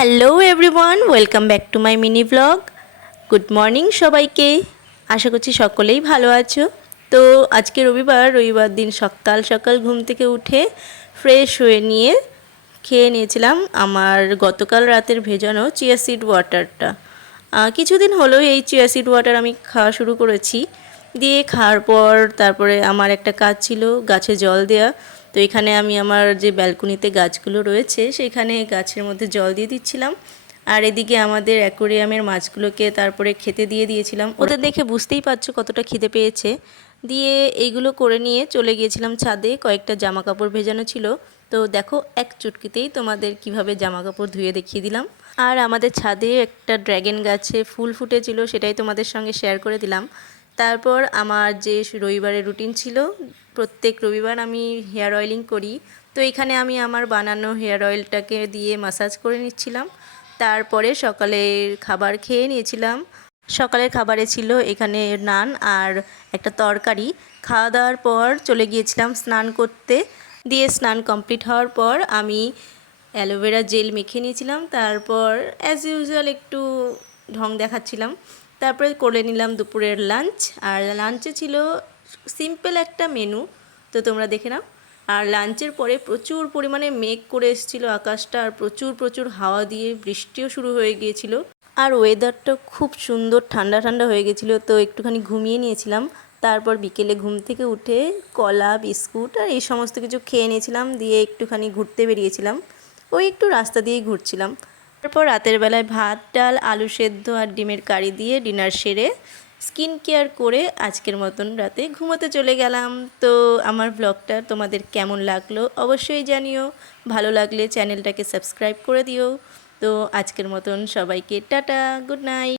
Hello everyone, welcome back to my mini blog. Good morning সবাইকে। আশা করছি সকলেই ভালো আছো। তো আজকে রবিবার দিন সকাল সকাল ঘুম থেকে উঠে ফ্রেশ হয়ে নিয়ে খেয়ে নিয়েছিলাম আমার গতকাল রাতের ভেজানো চিয়া সিড ওয়াটারটা। কিছুদিন হলো এই চিয়া সিড ওয়াটার আমি খাওয়া শুরু করেছি। দিয়ে খাওয়ার পর তারপরে আমার একটা কাজ ছিল গাছে জল দেওয়া। তো এখানে আমি আমার যে ব্যালকনিতে গাছগুলো রয়েছে সেখানে গাছের মধ্যে জল দিয়ে দিচ্ছিলাম। আর এদিকে আমাদের অ্যাকোরিয়ামের মাছগুলোকে তারপরে খেতে দিয়ে দিয়েছিলাম। ওদের দেখে বুঝতেই পারছো কতটা খিদে পেয়েছে। দিয়ে এইগুলো করে নিয়ে চলে গিয়েছিলাম ছাদে, কয়েকটা জামা কাপড় ভেজানো ছিল। তো দেখো এক চুটকিতেই তোমাদের কিভাবে জামা কাপড় ধুয়ে দেখিয়ে দিলাম। আর আমাদের ছাদে একটা ড্র্যাগন গাছে ফুল ফুটেছিল, সেটাই তোমাদের সঙ্গে শেয়ার করে দিলাম। তারপর আমার যে রবিবারের রুটিন ছিল, প্রত্যেক রবিবার আমি হেয়ার অয়েলিং করি। তো এখানে আমি আমার বানানো হেয়ার অয়েলটাকে দিয়ে ম্যাসাজ করে নিচ্ছিলাম। তারপরে সকালের খাবার খেয়ে নিয়েছিলাম। সকালের খাবারে ছিল এখানে নান আর একটা তরকারি। খাওয়া দাওয়ার পর চলে গিয়েছিলাম স্নান করতে। দিয়ে স্নান কমপ্লিট হওয়ার পর আমি অ্যালোভেরা জেল মেখে নিয়েছিলাম। তারপর অ্যাজ ইউজুয়াল একটু ঢং দেখাচ্ছিলাম। তারপরে করে নিলাম দুপুরের লাঞ্চ। আর লাঞ্চে ছিল সিম্পল একটা মেনু, তো তোমরা দেখে নাও। আর লাঞ্চের পরে প্রচুর পরিমাণে মেঘ করে এসেছিলো আকাশটা, আর প্রচুর প্রচুর হাওয়া দিয়ে বৃষ্টিও শুরু হয়ে গিয়েছিল। আর ওয়েদারটা খুব সুন্দর ঠান্ডা ঠান্ডা হয়ে গেছিলো, তো একটুখানি ঘুমিয়ে নিয়েছিলাম। তারপর বিকেলে ঘুম থেকে উঠে কলা বিস্কুট আর এই সমস্ত কিছু খেয়ে নিয়েছিলাম। দিয়ে একটুখানি ঘুরতে বেরিয়েছিলাম, ওই একটু রাস্তা দিয়েই ঘুরছিলাম। তারপর রাতের বেলায় ভাত ডাল আলু সেদ্ধ আর ডিমের কারি দিয়ে ডিনার সেরে স্কিন কেয়ার করে আজকের মতন রাতে ঘুমোতে চলে গেলাম। তো আমার ব্লগটা তোমাদের কেমন লাগলো অবশ্যই জানিও। ভালো লাগলে চ্যানেলটাকে সাবস্ক্রাইব করে দিও। তো আজকের মতন সবাইকে টাটা, গুড নাইট।